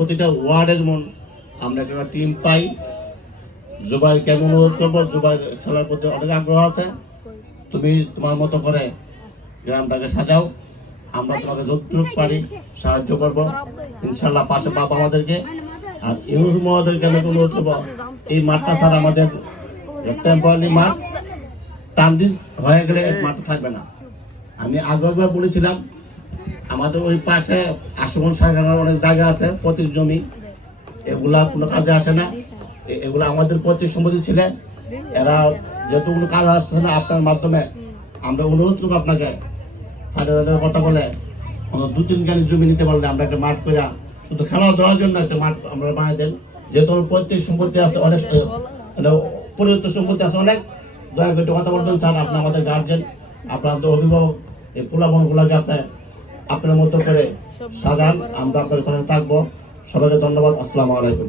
প্রতিটা ওয়ার্ডে যেমন আমরা একটা টিম পাই। জুবাইর কেমন অনুরোধ করবো, জুবাইর খেলার প্রতি অনেক আগ্রহ আছে, তুমি তোমার মতো করে গ্রামটাকে সাজাও, আমরা তোমাকে যতটুকু পারি সাহায্য করবো ইনশাল্লাহ, পাশে পাবো আমাদেরকে। আর ইউনুস মহোদয়কে আমি অনুরোধ করবো, এই মাঠটা ছাড়া আমাদের টেম্পোরারি মাঠ, টান দিন হয়ে গেলে মাঠটা থাকবে না। আমি আগে বলেছিলাম আমাদের ওই পাশে আশুগঞ্জ সাজানোর অনেক জায়গা আছে, পতির জমি, এগুলা কোনো কাজে আসে না, এগুলো আমাদের প্রতি সম্মতি ছিলেন। এরা যেহেতু কোনো কাজ আসছে না, আপনার মাধ্যমে আমরা অনুরোধ করবো আপনাকে কথা বলে 2-3 গাড়ি জমি নিতে পারলে আমরা একটা মাঠ করে শুধু খেলাধুলার জন্য একটা মাঠ আমরা বানিয়ে দেন। যেহেতু প্রত্যেক সম্পত্তি আছে অনেক, পরিবর্ত সম্পত্তি আছে অনেক, দয়া করে কথা বলবেন স্যার, আপনি আমাদের গার্জেন, আপনার অভিভাবক, এই পোলাবনগুলোকে আপনার মতো করে সাজান, আমরা আপনার পাশে থাকবো। সবাইকে ধন্যবাদ। আসসালামু আলাইকুম।